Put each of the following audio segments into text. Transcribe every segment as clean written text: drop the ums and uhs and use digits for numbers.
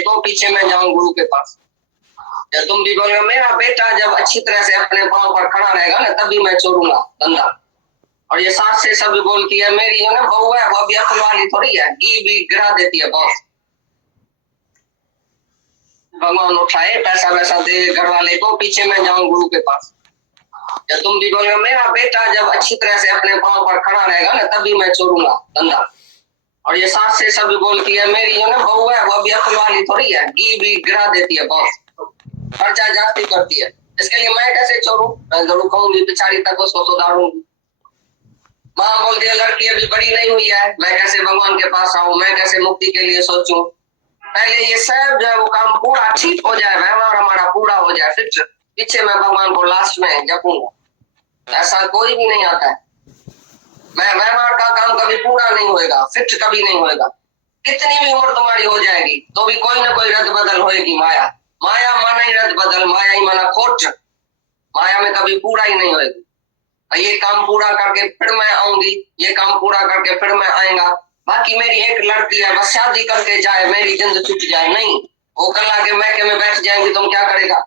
तो पीछे मैं जाऊं गुरु के पास। जब तुम भी बोलोगे मेरा बेटा जब अच्छी तरह से अपने पांव पर खड़ा रहेगा ना तभी मैं छोड़ूंगा धंधा। और ये सास से सब बोलती है मेरी जो ना बहू है वो अभी अकल वाली थोड़ी है, घी भी गिरा देती है बहुत। भगवान उठाए पैसा वैसा दे घर वाले को, पीछे मैं जाऊं गुरु के पास। जब तुम भी बोलोगे मेरा बेटा जब अच्छी तरह से अपने पांव पर खड़ा रहेगा ना तभी मैं छोड़ूंगा धंधा। और ये सास से सब बोलती है मेरी जो ना बहू है वो अभी अकल वाली थोड़ी है, घी भी गिरा देती है बहुत, खर्चा जास्ती करती है, इसके लिए मैं कैसे छोड़ू? मैं जरूर कहूंगी पिछाड़ी तक उसको सुधारूंगी। माँ बोलती है लड़की अभी बड़ी नहीं हुई है, मैं कैसे भगवान के पास आऊं, मैं कैसे मुक्ति के लिए सोचूं? पहले ये सब जो है वो काम पूरा ठीक हो जाए, व्यवहार हमारा पूरा हो जाए, फिर पीछे मैं भगवान को लास्ट में जपूंगा। ऐसा कोई भी नहीं आता है। मैं व्यवहार का काम कभी पूरा नहीं होएगा, फिट कभी नहीं होएगा। कितनी भी उम्र तुम्हारी हो जाएगी तो भी कोई ना कोई रद्द बदल होएगी। माया माया माना ही रद्द बदल, माया ही माना खोट, माया में कभी पूरा ही नहीं होएगी। ये काम पूरा करके फिर मैं आऊंगी, ये काम पूरा करके फिर मैं आएगा। बाकी मेरी एक लड़की है बस शादी करके जाए मेरी जिंद छूट जाए, नहीं। वो कल आके मैके में बैठ जाएंगी, तुम क्या करेगा?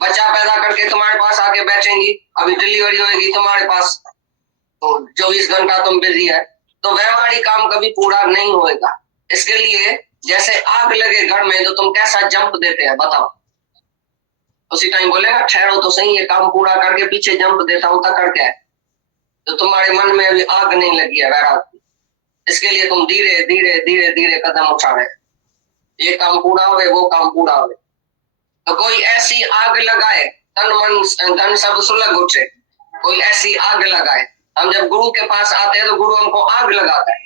बच्चा पैदा करके तुम्हारे पास आके बैठेंगी, अभी डिलीवरी होगी तुम्हारे पास, तो 24 घंटा तुम बिजी है, तो व्यवहारिक काम कभी पूरा नहीं होएगा। इसके लिए जैसे आग लगे घर में तो तुम कैसा जंप देते हैं बताओ? उसी टाइम बोलेगा ठहरो तो सही, ये काम पूरा करके पीछे जंप देता हूं तक करके, तो तुम्हारे मन में अभी आग नहीं लगी है वैराग की। इसके लिए तुम धीरे धीरे धीरे धीरे कदम उठा रहे, ये काम पूरा हो वो काम पूरा हो। तो कोई ऐसी आग लगाए तन मन धन सब सुलग उठे, कोई ऐसी आग लगाए। हम जब गुरु के पास आते हैं तो गुरु हमको आग लगाता है।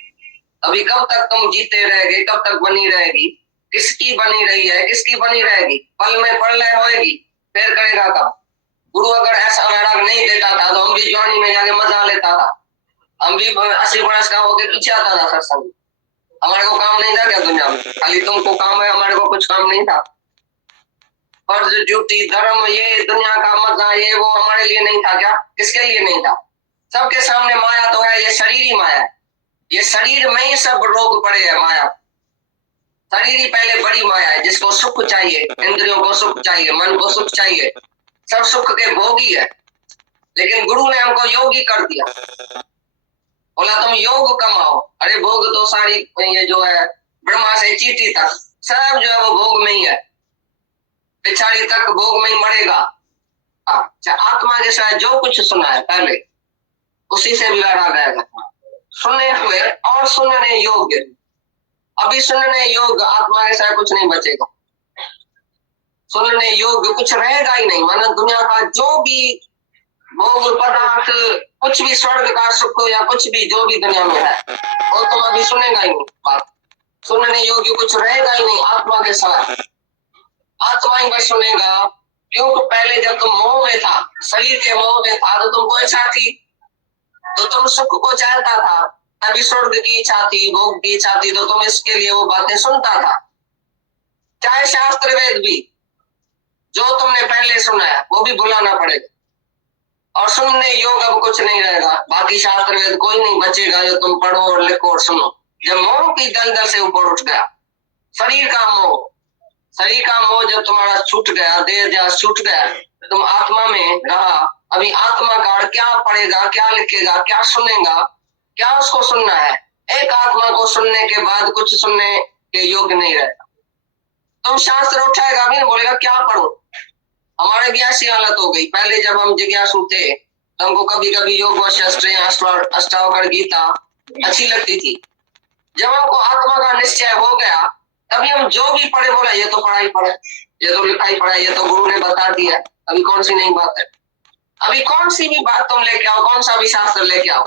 अभी कब तक तुम जीते रहेगे, कब तक बनी रहेगी? किसकी बनी रही है, किसकी बनी रहेगी? पल में प्रलय होएगी, फिर करेगा कब? गुरु अगर ऐसा वैराग नहीं देता था तो हम भी जवानी में जाके मजा लेता था, हम भी 80 वर्ष का होके पीछे आता था सत्संग। हमारे को काम नहीं था क्या दुनिया में? खाली तुमको काम है, हमारे को कुछ काम नहीं था। फर्ज ड्यूटी धर्म ये दुनिया का मजा ये वो हमारे लिए नहीं था क्या? किसके लिए नहीं था? सबके सामने माया तो है, ये शरीर ही माया है, ये शरीर में ही सब रोग पड़े हैं। माया शरीर ही पहले बड़ी माया है, जिसको सुख चाहिए, इंद्रियों को सुख चाहिए, मन को सुख चाहिए, सब सुख के भोगी है। लेकिन गुरु ने हमको योगी कर दिया, बोला तुम योग कमाओ। अरे भोग तो सारी ये जो है ब्रह्मा से चीटी तक सब जो है वो भोग में ही है, पिछाड़ी तक भोग में ही मरेगा। आत्मा के साथ जो कुछ सुना है पहले उसी से भी लड़ा गया। सुने हुए और सुनने योग्य, अभी सुनने योग्य आत्मा के साथ कुछ नहीं बचेगा, सुनने योग्य कुछ रहेगा ही नहीं। मानो दुनिया का जो भी भोग पदार्थ, कुछ भी स्वर्ग का सुख या कुछ भी जो भी दुनिया में है वो तुम अभी सुनेगा ही नहीं। बात सुनने योग्य कुछ रहेगा ही नहीं आत्मा के साथ, आत्मा ही बस सुनेगा। क्योंकि पहले जब तुम मोह में था, शरीर के मोह में था, तो तुमको इच्छा थी तो तुम सुख को चाहता था, तभी स्वर्ग की इच्छा थी, भोग की इच्छा थी, तो तुम इसके लिए वो बातें सुनता था। चाहे शास्त्र वेद भी जो तुमने पहले सुना है वो भी भुलाना पड़ेगा, और सुनने योग अब कुछ नहीं रहेगा। बाकी शास्त्र वेद कोई नहीं बचेगा जो तुम पढ़ो और लिखो और सुनो। जब मोह की दलदल से ऊपर उठ गया, शरीर का मोह, शरीर का मोह जब तुम्हारा छूट गया, देह जास छूट गया, तुम आत्मा में रहा। अभी आत्मा का क्या पढ़ेगा, क्या लिखेगा, क्या सुनेगा, क्या उसको सुनना है? एक आत्मा को सुनने के बाद कुछ सुनने के योग्य नहीं रहेगा। तुम शास्त्र उठाएगा भी बोलेगा क्या पढ़ो? हमारे भी ऐसी हालत हो गई। पहले जब हम जिज्ञासु थे तो हमको कभी कभी योग अष्टावकर गीता अच्छी लगती थी। जब हमको आत्मा का निश्चय हो गया तभी हम जो भी पढ़े बोला ये तो पढ़ा ही पढ़ा, ये तो लिखा ही पढ़ा, ये तो गुरु ने बता दिया, अभी कौन सी नई बात है? अभी कौन सी भी बात तुम लेके आओ, कौन सा भी शास्त्र लेके आओ,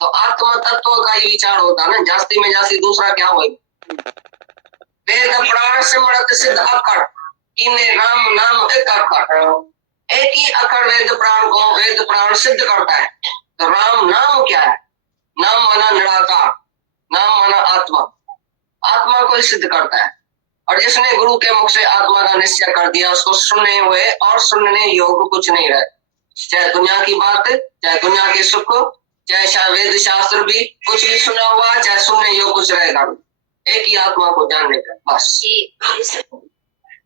तो आत्मा तत्व का ही विचार होता है ना, जास्ती में जास्ती दूसरा क्या होगा? वेद प्राण सिमरत सिद्ध अखर इन्हें राम नाम एक अखर, एक ही अखर वेद प्राण को वेद प्राण सिद्ध करता है। तो राम नाम क्या है? नाम माना निराकार, नाम माना आत्मा, आत्मा को सिद्ध करता है। और जिसने गुरु के मुख से आत्मा का निश्चय कर दिया उसको सुनने हुए और सुनने योग्य कुछ नहीं रहे। चाहे दुनिया की बात, चाहे दुनिया के सुख, चाहे वेद शास्त्र भी कुछ भी सुना हुआ, चाहे सुनने योग्य कुछ रहेगा। एक ही आत्मा को जानने का, बस।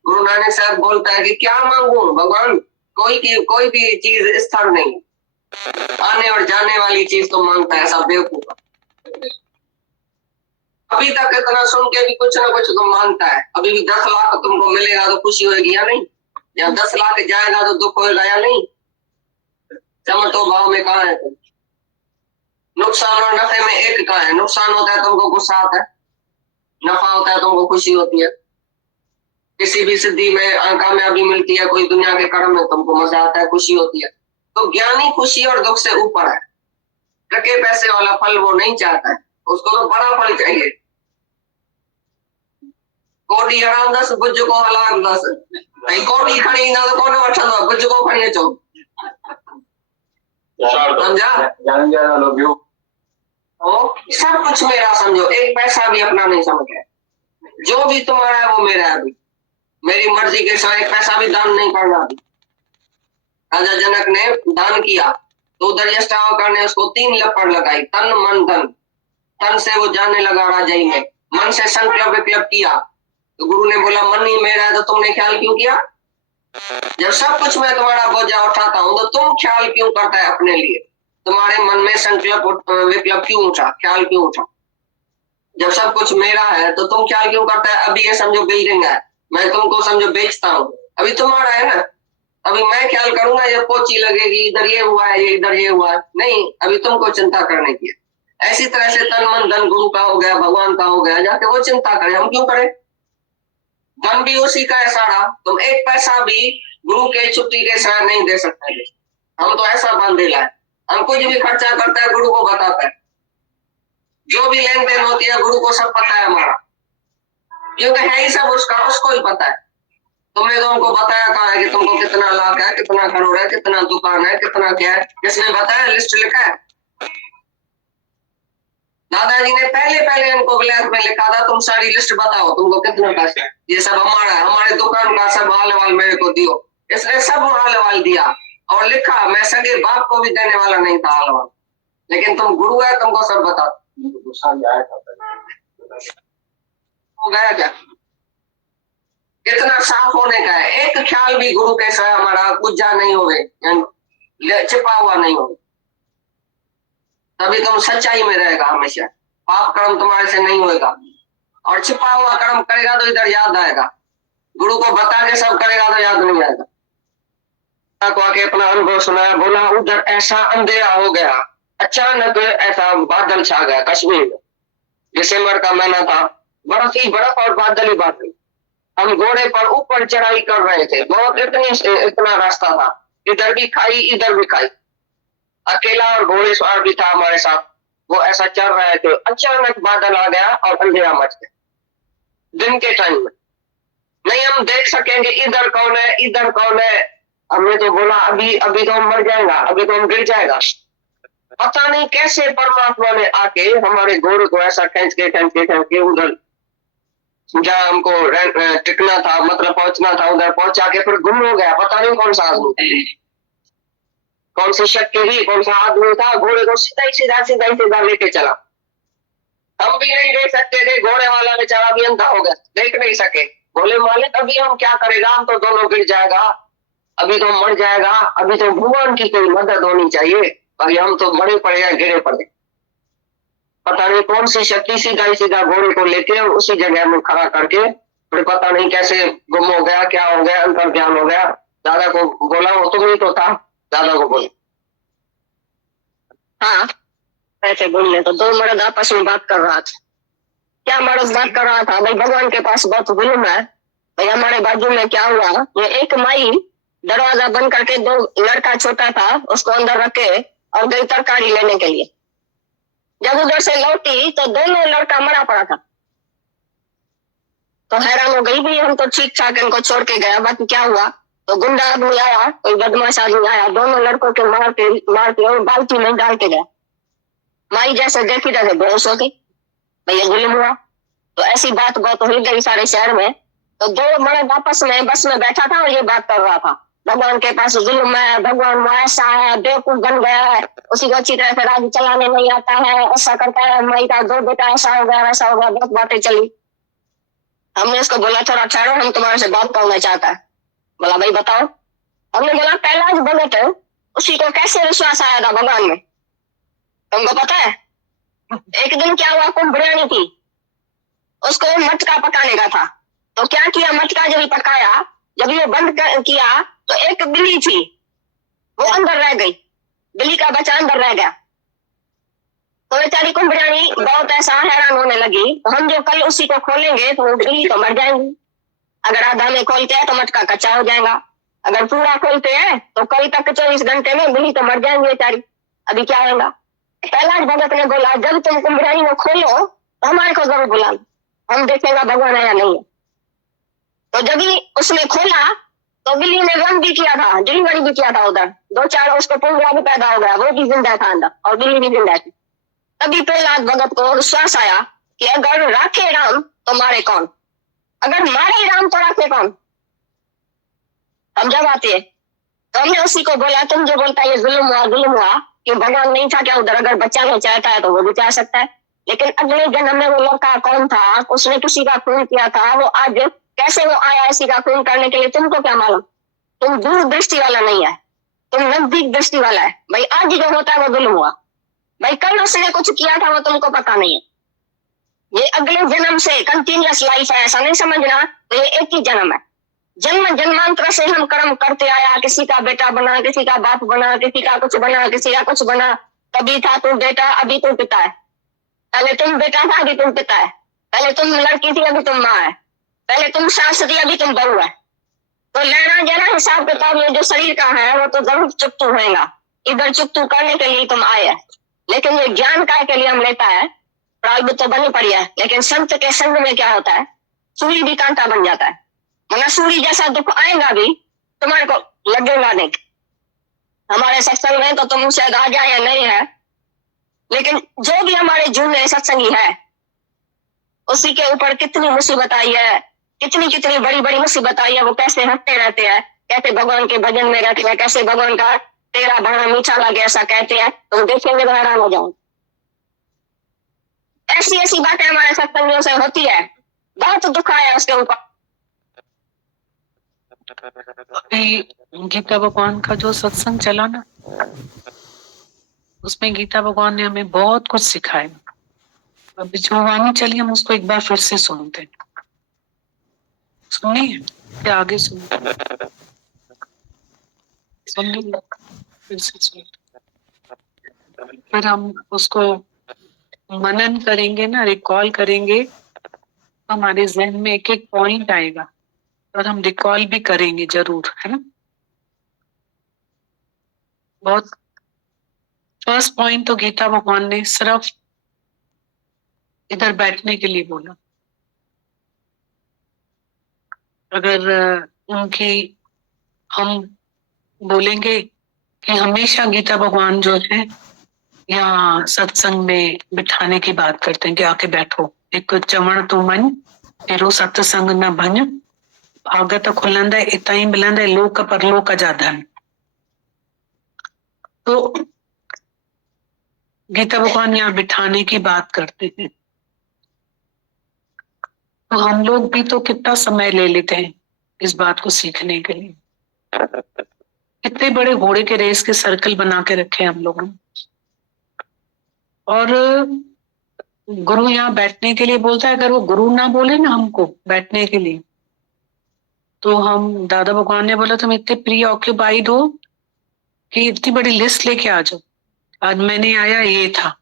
गुरु नानक साहब बोलता है कि क्या मांगू भगवान, कोई भी चीज स्थिर नहीं, आने और जाने वाली चीज तो मांगता है, सब बेवकूफ। अभी तक इतना सुन के भी कुछ ना कुछ तो मांगता है। अभी भी 10 लाख तुमको मिलेगा तो खुशी होगी या नहीं, या 10 लाख जाएगा तो दुख होगा या नहीं। चमटो भाव में कहाँ है तुम? नुकसान और नफे में एक कहाँ है? नुकसान होता है तुमको गुस्सा आता है, नफा होता है तुमको खुशी होती है। किसी भी सिद्धि में कामयाबी मिलती है, कोई दुनिया के कर्म में तुमको मजा आता है, खुशी होती है। तो ज्ञानी खुशी और दुख से ऊपर है। टके पैसे वाला फल वो नहीं चाहता है, उसको तो बड़ा फल चाहिए। कोटी हराम 10 बुज को हलाक 10, कोटी खड़ी ना तो कौन वठंदो, बुज को खड़ी अचो। समझा? सब कुछ मेरा समझो, एक पैसा भी अपना नहीं समझ है। जो भी तुम्हारा है वो मेरा है। अभी मेरी मर्जी के सिवा एक पैसा भी दान नहीं करना। अभी राजा जनक ने दान किया तो दरियाष्टावकर ने उसको 3 लपड़ लगाई, तन मन धन। तन से वो जाने लगा राजाई में, मन से संकल्प विकल्प किया तो गुरु ने बोला मन ही मेरा है तो तुमने ख्याल क्यों किया? जब सब कुछ मैं तुम्हारा बोझा उठाता हूं तो तुम ख्याल क्यों करता है अपने लिए? तुम्हारे मन में संकल्प विकल्प क्यों उठा, ख्याल क्यों उठा? जब सब कुछ मेरा है तो तुम ख्याल क्यों करता है? अभी ये समझो बिल्डिंग है, मैं तुमको समझो बेचता हूँ, अभी तुम्हारा है ना। अभी मैं ख्याल करूंगा जब पोची लगेगी, इधर ये हुआ है, ये इधर ये हुआ है, नहीं, अभी तुमको चिंता करने की है। ऐसी तरह से तन मन धन गुरु का हो गया, भगवान का हो गया, जाके वो चिंता करें, हम क्यों करें? धन भी उसी का है सारा। तुम एक पैसा भी गुरु के छुट्टी के साथ नहीं दे सकते। हम तो ऐसा बांधे लाए, हम कुछ भी खर्चा करता है गुरु को बताता है, जो भी लेन देन होती है गुरु को सब पता है हमारा, क्योंकि है ही सब उसका, उसको ही पता है। तुमने तो उनको बताया कहा है कि तुमको कितना लाख है, कितना करोड़ है, कितना दुकान है, कितना क्या है, किसने बताया? लिस्ट लिखा है। दादाजी ने पहले इनको ब्लैक में लिखा था, तुम सारी लिस्ट बताओ तुमको कितना पैसा, ये सब हमारा है, हमारे दुकान का सब हाल वाल मेरे को दियो। इसने सब हाल वाल दिया और लिखा, मैं सगे बाप को भी देने वाला नहीं था हाल वाल, लेकिन तुम गुरु है, तुमको सब बता। हो गया क्या? इतना साफ होने का है, एक ख्याल भी गुरु के साथ हमारा गुज्जा नहीं होवे, छिपा हुआ नहीं हो, तभी तुम सच्चाई में रहेगा हमेशा। पाप कर्म तुम्हारे से नहीं होगा, और छिपा हुआ कर्म करेगा तो इधर याद आएगा, गुरु को बता के सब करेगा तो याद नहीं आएगा। को आके अपना अनुभव सुनाया, बोला उधर ऐसा अंधेरा हो गया, अचानक ऐसा बादल छा गया कश्मीर में, दिसंबर का महीना था, बर्फ ही बर्फ और बादल ही बादल। हम घोड़े पर ऊपर चढ़ाई कर रहे थे, बहुत इतना रास्ता था, इधर भी खाई इधर भी खाई, अकेला और घोड़े सवार भी था हमारे साथ। वो ऐसा चल रहे थे, अचानक बादल आ गया और अंधेरा मच गया। दिन के टाइम में नहीं हम देख सकेंगे इधर कौन है इधर कौन है। हमने तो बोला अभी तो हम मर जाएगा, अभी तो हम गिर जाएगा। पता नहीं कैसे परमात्मा ने आके हमारे घोड़े को ऐसा खींच के उधर जहाँ हमको टिकना था, मतलब पहुंचना था, उधर पहुंचा के फिर गुम हो गया। पता नहीं कौन सा आदमी, कौन सी शक्ति ही, कौन सा आदमी था, घोड़े को सीधा लेके चला। हम भी नहीं देख सकते थे, घोड़े वाला बेचारा भी अंधा हो गया, देख नहीं सके। बोले मालिक अभी हम क्या करेगा, हम तो दोनों गिर जाएगा, अभी तो मर जाएगा, अभी तो भगवान की कोई मदद होनी चाहिए, अभी हम तो मरे पड़े हैं, गिरे पड़े। पता नहीं कौन सी शक्ति सीधा घोड़े को लेके और उसी जगह में खड़ा करके, फिर पता नहीं कैसे गुम हो गया, क्या हो गया, अंतर ध्यान हो गया। दादा को बोला वो तुम ही तो था। दादा को बोले हाँ ऐसे बोलने तो दो मर्द आपस में बात कर रहा था। क्या मर्द बात कर रहा था? भाई भगवान के पास बहुत जुल्म है। भाई हमारे बाजू में क्या हुआ, ये एक माई दरवाजा बंद करके, दो लड़का छोटा था उसको अंदर रखे और गई तरकारी लेने के लिए। जब उधर से लौटी तो दोनों लड़का मरा पड़ा था। तो हैरान हो गई, भी हम तो ठीक ठाक इनको छोड़ के गया, बाकी क्या हुआ? तो गुंडा आदमी आया, कोई बदमाश आदमी आया, दोनों लड़कों के मार के और बाल्टी में डाल के गया। माई जैसे देखी जैसे बेहोश हो गई, भैया जुल्म हुआ। तो ऐसी बात बहुत हो गई सारे शहर में। तो दो मर्द आपस में बस में बैठा था और ये बात कर रहा था, भगवान के पास जुल्म है, भगवान वो ऐसा है, बेवकूफ बन गया है, उसी को अच्छी तरह से राज्य चलाने नहीं आता है, ऐसा करता है, मई का 2 बेटा ऐसा हो गया वैसा हो गया, बहुत बातें चली। हमने उसको बोला थोड़ा ठहरो, हम तुम्हारे से बात करना चाहता है। बोला भाई बताओ। हमने बोला पहला जो भगत है उसी को कैसे विश्वास आया था भगवान में, तुमको पता है? एक दिन क्या हुआ, कुंभ बिरयानी थी, उसको मटका पकाने का था, तो क्या किया, मटका जब पकाया, जब ये बंद किया तो एक बिल्ली थी वो अंदर रह गई, बिल्ली का बच्चा अंदर रह गया। तो बेचारी कुंभ बिरयानी बहुत ऐसा हैरान होने लगी, तो हम जो कल उसी को खोलेंगे तो वो बिल्ली तो मर जाएंगी, अगर आधा में खोलते हैं तो मटका कच्चा हो जाएगा, अगर पूरा खोलते हैं तो कल तक 24 घंटे में बिल्ली तो मर जाएंगी बेचारी, अभी क्या होगा। पहला भगत ने बोला जब तुम कुंभ बिरयानी को खोलो तो हमारे को जरूर बुला लो, हम देखेगा भगवान है या नहीं है। तो जब ही उसने खोला तो बिल्ली ने रन भी किया था, डिलीवरी भी किया था, उधर 2-4 उसको पूरा भी पैदा हो गया, वो भी जिंदा था अंदर और बिल्ली भी जिंदा थी। तभी प्रहलाद भगत को विश्वास आया कि अगर राखे राम तो मारे कौन, अगर मारे राम तो राखे कौन, समझा बात है। तो हमने उसी को बोला तुम जो बोलता है ये जुल्म हुआ कि भगवान नहीं था क्या उधर, अगर बच्चा नहीं चाहता है तो वो भी चाह सकता है, लेकिन अगले जन्म में वो लड़का कौन था, उसने किसी का खून किया था, वो आज कैसे वो आया इसी का खून करने के लिए, तुमको क्या मालूम, तुम दूर दृष्टि वाला नहीं है, तुम नजदीक दृष्टि वाला है। भाई आज जो होता है वो जुल्म हुआ, भाई कल उसने कुछ किया था वो तुमको पता नहीं है, ये अगले जन्म से कंटिन्यूअस लाइफ है, ऐसा नहीं समझना, तो ये एक ही जन्म है, जन्म जन्मांतर से हम कर्म करते आया, किसी का बेटा बना, किसी का बाप बना, किसी का कुछ बना, किसी का कुछ बना, कभी था तू बेटा अभी तू पिता है, पहले तुम बेटा था अभी तुम पिता है, पहले तुम लड़की थी अभी तुम माँ है, पहले तुम सास थी अभी तुम बहू है। तो लेना जरा हिसाब किताब ये जो शरीर का है वो तो जरूर चुकतू होएगा, इधर चुकतू करने के लिए तुम आए है, लेकिन ये ज्ञान काय के लिए हम लेता है, प्रारब्ध तो बनी पड़ी है, लेकिन संत के संग में क्या होता है, सूर्य भी कांटा बन जाता है, मगर सूर्य जैसा दुख आएगा भी तुम्हारे को लगेगा नहीं। हमारे सत्संग में तो तुम शायद आ जाए या नहीं है, लेकिन जो भी हमारे जूने सत्संगी है उसी के ऊपर कितनी मुसीबत आई है, कितनी कितनी बड़ी बड़ी मुसीबत आई है, वो कैसे हंसते रहते हैं, कैसे भगवान के भजन में रहते हैं, कैसे भगवान का तेरा भाना मीठा लगे ऐसा कहते हैं, तो देखेंगे तो हैरान हो जाओ। ऐसी ऐसी बातें हमारे सत्संगियों से होती है, बहुत दुख आया उसके ऊपर। गीता भगवान का जो सत्संग चला ना, उसमें गीता भगवान ने हमें बहुत कुछ सिखाया। अभी जो वाणी चली हम उसको एक बार फिर से सुनते हैं, सुनिए या आगे सुनते सुनिए फिर से सुनते, फिर हम उसको मनन करेंगे ना, रिकॉल करेंगे, तो हमारे जहन में एक एक पॉइंट आएगा और हम रिकॉल भी करेंगे जरूर, है ना। बहुत फर्स्ट पॉइंट तो गीता भगवान ने सिर्फ इधर बैठने के लिए बोला। अगर उनकी हम बोलेंगे कि हमेशा गीता भगवान जो है यहाँ सत्संग में बिठाने की बात करते हैं कि आके बैठो, एक चवण तू मन तेरो सत्संग न भंज, भागत खुलंदा इता ही मिलंदा लोक परलोक जा धन। तो गीता भगवान यहाँ बिठाने की बात करते हैं, तो हम लोग भी तो कितना समय ले लेते हैं इस बात को सीखने के लिए। कितने बड़े घोड़े के रेस के सर्कल बना के रखे हम लोगों ने, और गुरु यहाँ बैठने के लिए बोलता है। अगर वो गुरु ना बोले ना हमको बैठने के लिए, तो हम, दादा भगवान ने बोला तुम इतने प्री ऑक्यूपाइड हो कि इतनी बड़ी लिस्ट लेके आ जाओ, आज मैं नहीं आया ये था,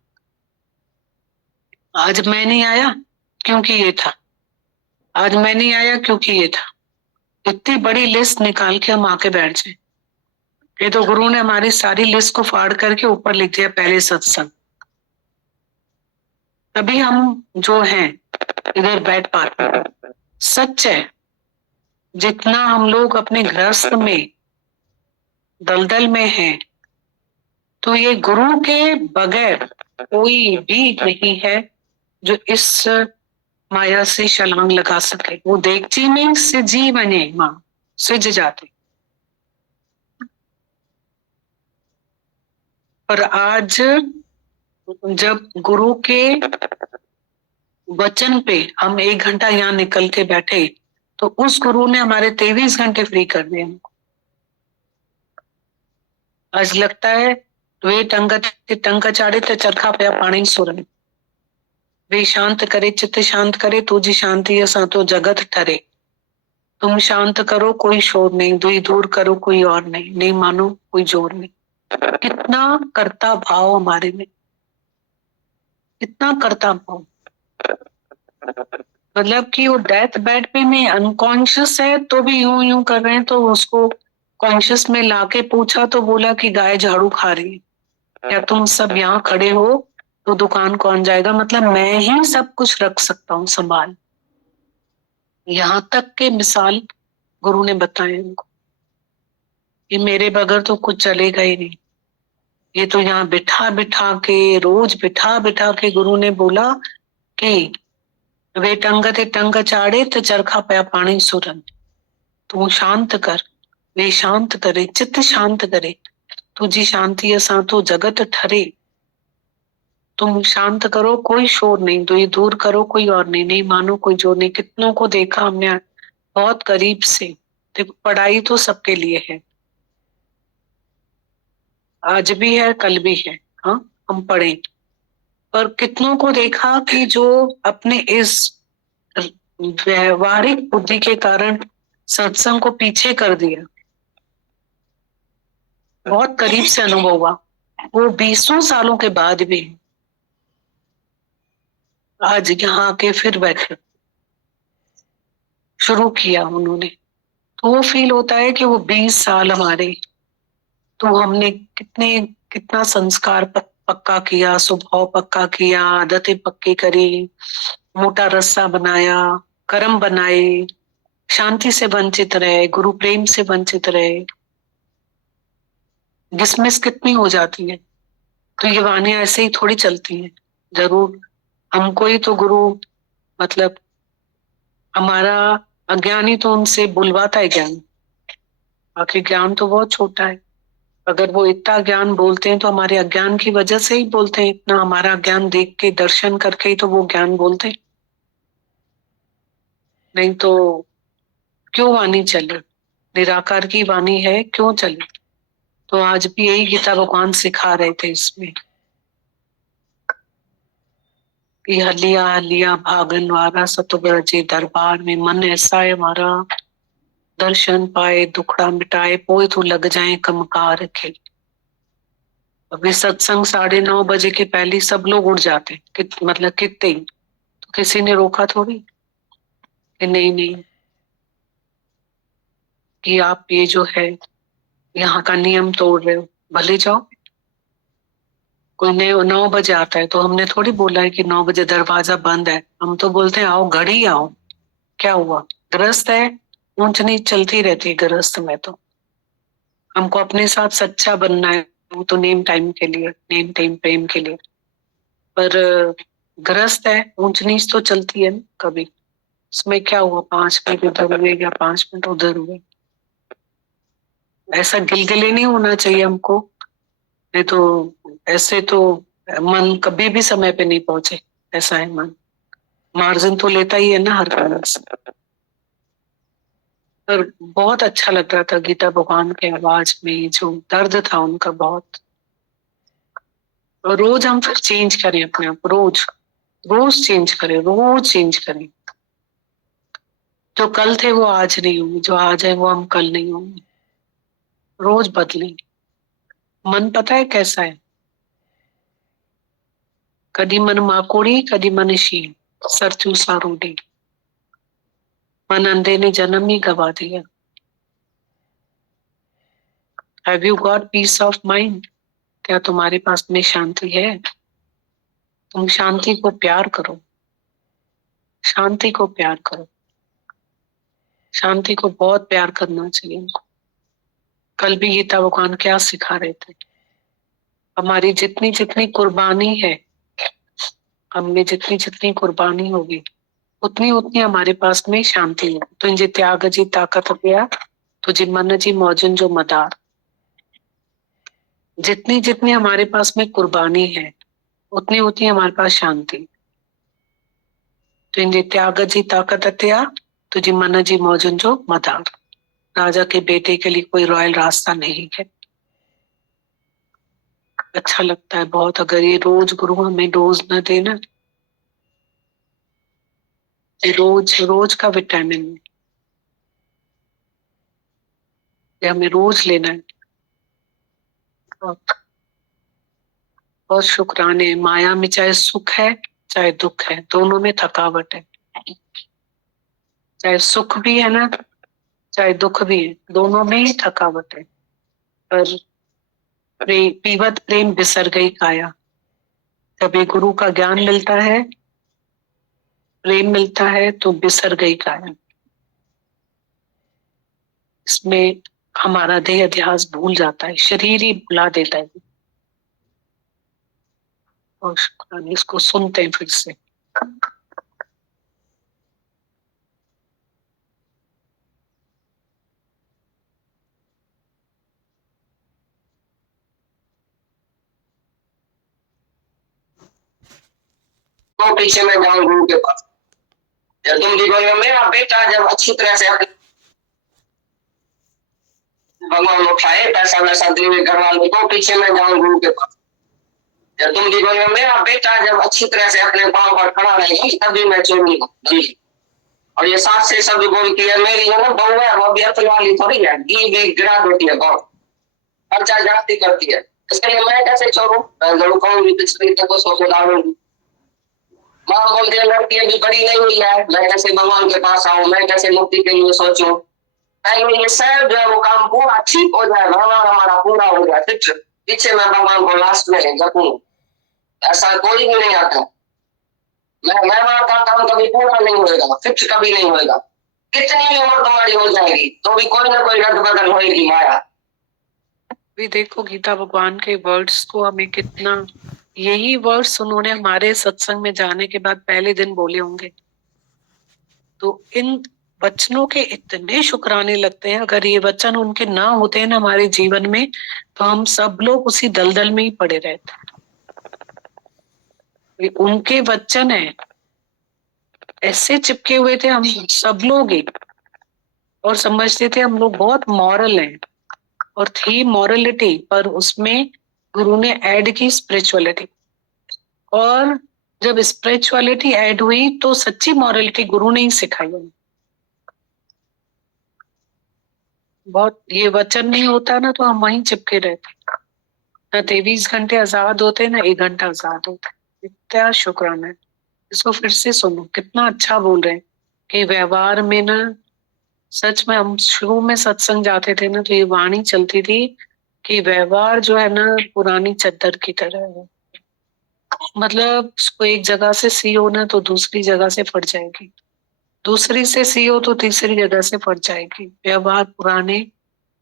आज मैं नहीं आया क्योंकि ये था, आज मैं नहीं आया क्योंकि ये था, इतनी बड़ी लिस्ट निकाल के हम आके बैठ जाए। ये तो गुरु ने हमारी सारी लिस्ट को फाड़ करके ऊपर लिख दिया पहले सत्संग, तभी हम जो हैं इधर बैठ पाते हैं। सच है, जितना हम लोग अपने गृहस्थ में दलदल में हैं, तो ये गुरु के बगैर कोई भी नहीं है जो इस माया से छलांग लगा सके। वो देखती में सिजी बने माँ सिज जाते, पर आज जब गुरु के वचन पे हम 1 घंटा यहाँ निकल के बैठे तो उस गुरु ने हमारे 23 घंटे फ्री कर दिए हमको। आज लगता है वे टंग चाड़े तो चरखा पे पानी सुरन, वे शांत करे चित्त शांत करे तुझी शांति असा तो जगत ठरे। तुम शांत करो कोई शोर नहीं, दुई दूर करो कोई और नहीं, नहीं मानो कोई जोर नहीं। कितना कर्ता भाव हमारे में, कितना कर्ता भाव। मतलब कि वो डेथ बेड पे में अनकॉन्शियस है तो भी यूं यूं कर रहे हैं, तो उसको कॉन्शियस में लाके पूछा तो बोला कि गाय झाड़ू खा रही है, क्या तुम सब यहाँ खड़े हो तो दुकान कौन जाएगा। मतलब मैं ही सब कुछ रख सकता हूँ संभाल। यहाँ तक के मिसाल गुरु ने बताए उनको, ये मेरे बगैर तो कुछ चलेगा ही नहीं। ये तो यहाँ बिठा बिठा के, रोज बिठा बिठा के गुरु ने बोला कि वे टंग चाड़े तो चरखा पया पानी सुरन। तू शांत कर, वे शांत करे चित्त शांत करे तुझी शांति असा तो जगत ठरे। तुम शांत करो कोई शोर नहीं, तो ये दूर करो कोई और नहीं, नहीं मानो कोई जोर नहीं। कितनों को देखा हमने बहुत करीब से। देखो पढ़ाई तो सबके लिए है, आज भी है कल भी है, हाँ हम पढ़े। पर कितनों को देखा कि जो अपने इस व्यवहारिक बुद्धि के कारण सत्संग को पीछे कर दिया। बहुत करीब से अनुभव हुआ, वो 20 सालों के बाद भी आज यहाँ आके फिर बैठे शुरू किया उन्होंने। तो वो फील होता है कि वो 20 साल हमारे, तो हमने कितना संस्कार पक्का किया, स्वभाव पक्का किया, आदतें पक्की करी, मोटा रस्सा बनाया, कर्म बनाए, शांति से वंचित रहे, गुरु प्रेम से वंचित रहे, डिसमिस कितनी हो जाती है। तो ये वाणियां ऐसे ही थोड़ी चलती हैं। जरूर हमको ही तो गुरु, मतलब हमारा अज्ञान ही तो उनसे बुलवाता है ज्ञान। बाकी ज्ञान तो बहुत छोटा है। अगर वो इतना ज्ञान बोलते हैं तो हमारे अज्ञान की वजह से ही बोलते हैं। इतना हमारा ज्ञान देख के दर्शन करके ही तो वो ज्ञान बोलते हैं, नहीं तो क्यों वाणी चले। निराकार की वाणी है, क्यों चले। तो आज भी यही गीता भगवान सिखा रहे थे इसमें कि हलिया हलिया भागन वारा सतुब्रजे दरबार में, मन ऐसा है हमारा दर्शन पाए दुखड़ा मिटाए पोए तो लग जाए कमकार खिल। अभी सत्संग 9:30 बजे के पहले सब लोग उठ जाते हैं, मतलब कितने ही, तो किसी ने रोका थोड़ी कि नहीं नहीं कि आप ये जो है यहाँ का नियम तोड़ रहे हो, भले जाओ। कोई 9 बजे आता है तो हमने थोड़ी बोला है कि 9 बजे दरवाजा बंद है। हम तो बोलते हैं आओ घड़ी आओ, क्या हुआ, गृहस्थ है, ऊंच नीच चलती रहती है गृहस्थ में। तो हमको अपने साथ सच्चा बनना है, वो तो नेम टाइम के लिए, नेम टाइम प्रेम के लिए। पर गृहस्थ है, ऊंच नीच तो चलती है ना कभी। उसमें क्या हुआ, 5 मिनट इधर हुए या 5 मिनट उधर हुए, ऐसा गिलगिले नहीं होना चाहिए हमको। नहीं तो ऐसे तो मन कभी भी समय पे नहीं पहुंचे। ऐसा है मन, मार्जिन तो लेता ही है ना हर कारण से। पर बहुत अच्छा लग रहा था गीता भगवान के आवाज में जो दर्द था उनका बहुत। और रोज हम फिर चेंज करें अपने आप, रोज रोज चेंज करें, रोज चेंज करें। जो कल थे वो आज नहीं होंगे, जो आज है वो हम कल नहीं होंगे। रोज बदलें। मन पता है कैसा है, कदी मन माकोड़ी कदी मन शील सरचू सारूडी। मन अंधे ने जन्म ही गवा दिया। Have you got peace of mind? क्या तुम्हारे पास में शांति है? तुम शांति को प्यार करो, शांति को प्यार करो, शांति को बहुत प्यार करना चाहिए हमको। कल भी गीता भगवान क्या सिखा रहे थे, हमारी जितनी जितनी कुर्बानी है, हमने जितनी जितनी कुर्बानी होगी उतनी उतनी हमारे पास में शांति है। तुझे त्याग जी ताकत गया, तुझे मन जी मौजन जो मदार। जितनी जितनी हमारे पास में कुर्बानी है उतनी उतनी हमारे पास शांति। तुझे त्याग जी ताकत अत्या तुझी मन जी मौजन जो मदार। राजा के बेटे के लिए कोई रॉयल रास्ता नहीं है। अच्छा लगता है बहुत अगर ये रोज गुरु हमें डोज न देना, रोज रोज का विटामिन ये हमें रोज लेना है। बहुत बहुत शुक्राने। माया में चाहे सुख है चाहे दुख है, दोनों में थकावट है। चाहे सुख भी है ना चाहे दुख भी है, दोनों में ही थकावट है। पर पीवत प्रेम बिसर गई काया। जब ये गुरु का ज्ञान मिलता है, प्रेम मिलता है, तो बिसर गई काया। इसमें हमारा देह अध्यास भूल जाता है, शरीर ही भुला देता है। और शुक्राने इसको सुनते हैं फिर से। तो पीछे मैं जाऊं गुरु के पास। या तुम भी बोलो मेरा बेटा जब अच्छी तरह से अपने भगवान उठाए, पैसा वैसा देवे घर वालों को, पीछे मैं जाऊं गुरु के पास। या तुम भी बोलो मेरा बेटा जब अच्छी तरह से अपने पांव पर खड़ा रहेगा तभी मैं छोड़ूंगा धंधी। और ये साथ से सब बोलती है मेरी जो ना बहू है वो भी अतल वाली थोड़ी है, घी गिरा देती है बहुत, खर्चा जाती करती है। इसके लिए मैं कैसे छोड़ू? मैं जरूर कहूंगी पिछली तक को सोच डालूंगी। माँ बोलती है लड़की अभी बड़ी नहीं हुई है, मैं कैसे भगवान के पास आऊं, मैं कैसे मुक्ति के लिए सोचूं। पहले ये सब जो है वो काम पूरा ठीक हो जाए, भगवान हमारा पूरा हो जाए, फिर पीछे मैं भगवान को लास्ट में जपूं। ऐसा कोई भी नहीं आता। मैं वहां का काम कभी पूरा नहीं होगा, फिक्स कभी नहीं होगा। कितनी भी उम्र तुम्हारी हो जाएगी तो भी कोई ना कोई रद्द बदल होगी माया। भी देखो गीता भगवान के वर्ड्स को हमें कितना, यही वर्ड्स उन्होंने हमारे सत्संग में जाने के बाद पहले दिन बोले होंगे। तो इन वचनों के इतने शुक्राने लगते हैं। अगर ये वचन उनके ना होते हैं ना हमारे जीवन में, तो हम सब लोग उसी दलदल में ही पड़े रहते। ये उनके वचन है, ऐसे चिपके हुए थे हम सब लोग ही, और समझते थे हम लोग बहुत मॉरल हैं, और थी मॉरलिटी, पर उसमें गुरु ने ऐड की स्पिरिचुअलिटी। और जब स्पिरिचुअलिटी ऐड हुई तो सच्ची मॉरलिटी गुरु ने ही सिखाई हमें। बहुत ये वचन नहीं होता ना तो हम वहीं चिपके रहते, ना 23 घंटे आजाद होते ना 1 घंटा आजाद होते। इतना शुक्राना है। इसको फिर से सुनो, कितना अच्छा बोल रहे हैं कि व्यवहार में ना, सच में हम शुरू में सत्संग जाते थे ना तो ये वाणी चलती थी कि व्यवहार जो है ना पुरानी चद्दर की तरह है। मतलब उसको एक जगह से सी हो ना तो दूसरी जगह से फट जाएगी, दूसरी से सी हो तो तीसरी जगह से फट जाएगी। व्यवहार पुराने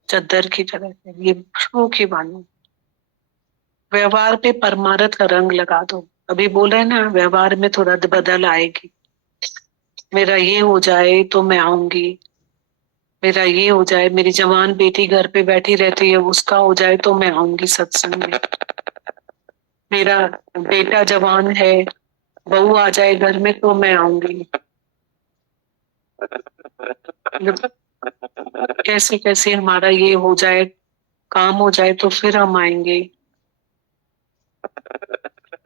चद्दर की तरह है, ये शुरू की वाणी। व्यवहार पे परमार्थ का रंग लगा दो। अभी बोल रहे हैं ना व्यवहार में तो रद्द बदल आएगी। मेरा ये हो जाए तो मैं आऊंगी, मेरा ये हो जाए, मेरी जवान बेटी घर पे बैठी रहती है उसका हो जाए तो मैं आऊंगी सत्संग में। मेरा बेटा जवान है, बहू आ जाए घर में तो मैं आऊंगी। कैसे कैसे हमारा ये हो जाए, काम हो जाए तो फिर हम आएंगे।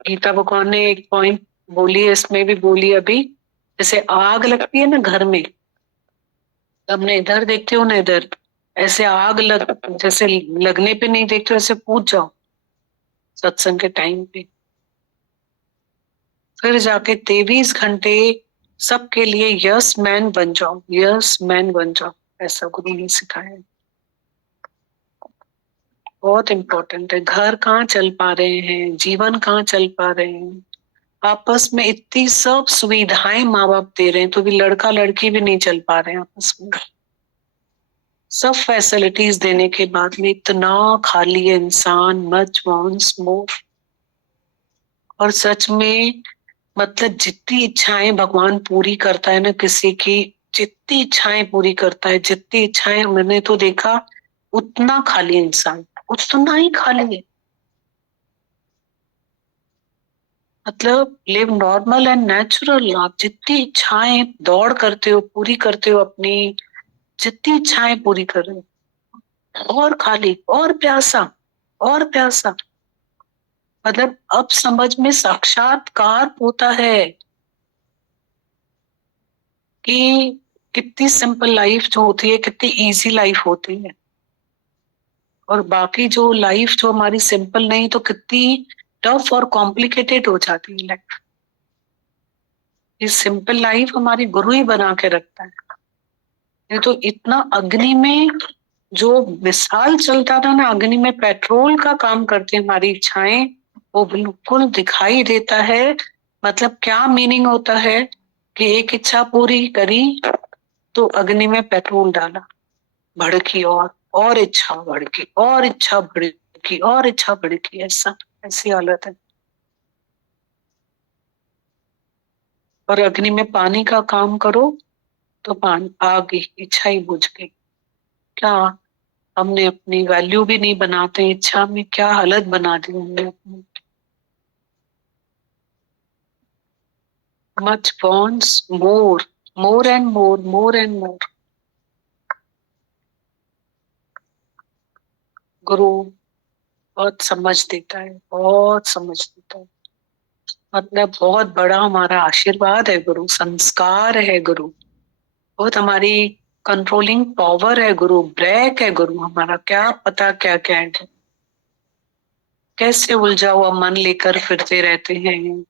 गीता भगवान ने एक पॉइंट बोली है, इसमें भी बोली अभी, जैसे आग लगती है ना घर में, हमने इधर देखते हो ना इधर, ऐसे आग लग, जैसे लगने पे नहीं देखते हो ऐसे पूछ जाओ सत्संग के टाइम पे, फिर जाके 23 घंटे सबके लिए यस मैन बन जाओ, यस मैन बन जाओ। ऐसा गुरु ने सिखाया है। बहुत इम्पोर्टेंट है। घर कहाँ चल पा रहे हैं, जीवन कहाँ चल पा रहे हैं, आपस में इतनी सब सुविधाएं माँ बाप दे रहे हैं तो भी लड़का लड़की भी नहीं चल पा रहे हैं आपस में। सब फैसिलिटीज देने के बाद में इतना खाली है इंसान, मच वांट्स मोर। और सच में मतलब जितनी इच्छाएं भगवान पूरी करता है ना किसी की, जितनी इच्छाएं पूरी करता है, जितनी इच्छाएं मैंने तो देखा, उतना खाली इंसान, उतना ही खाली है। मतलब लिव नॉर्मल एंड नेचुरल। आप जितनी इच्छाएं दौड़ करते हो, पूरी करते हो, अपनी जितनी इच्छाएं पूरी कर रहे हो, और खाली और प्यासा और प्यासा। मतलब अब समझ में साक्षात्कार होता है कि कितनी सिंपल लाइफ जो होती है, कितनी इजी लाइफ होती है, और बाकी जो लाइफ जो हमारी सिंपल नहीं तो कितनी टफ और कॉम्प्लिकेटेड हो जाती है लाइफ। ये सिंपल लाइफ हमारी गुरु ही बना के रखता है। ये तो इतना अग्नि में जो मिसाल चलता था ना, अग्नि में पेट्रोल का काम करती है हमारी इच्छाएं, वो बिल्कुल दिखाई देता है। मतलब क्या मीनिंग होता है कि एक इच्छा पूरी करी तो अग्नि में पेट्रोल डाला, भड़की, और इच्छा भड़की, और इच्छा भड़की, और इच्छा भड़की, ऐसा ऐसी हालत है। और अग्नि में पानी का काम करो तो पानी आ गई, इच्छा ही बुझ गई। क्या हमने अपनी वैल्यू भी नहीं बनाते, इच्छा में क्या हालत बना दी हमने अपनी। Much wants more, more and more, more and more. गुरु बहुत समझ देता है, बहुत समझ देता है। मतलब बहुत बड़ा हमारा आशीर्वाद है गुरु, संस्कार है गुरु, बहुत हमारी कंट्रोलिंग पावर है गुरु, ब्रेक है गुरु हमारा। क्या पता क्या क्या है, कैसे उलझा हुआ मन लेकर फिरते रहते हैं,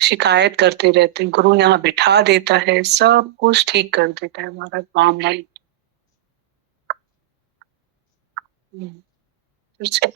शिकायत करते रहते हैं। गुरु यहाँ बिठा देता है, सब कुछ ठीक कर देता है हमारा काम नहीं। फिर से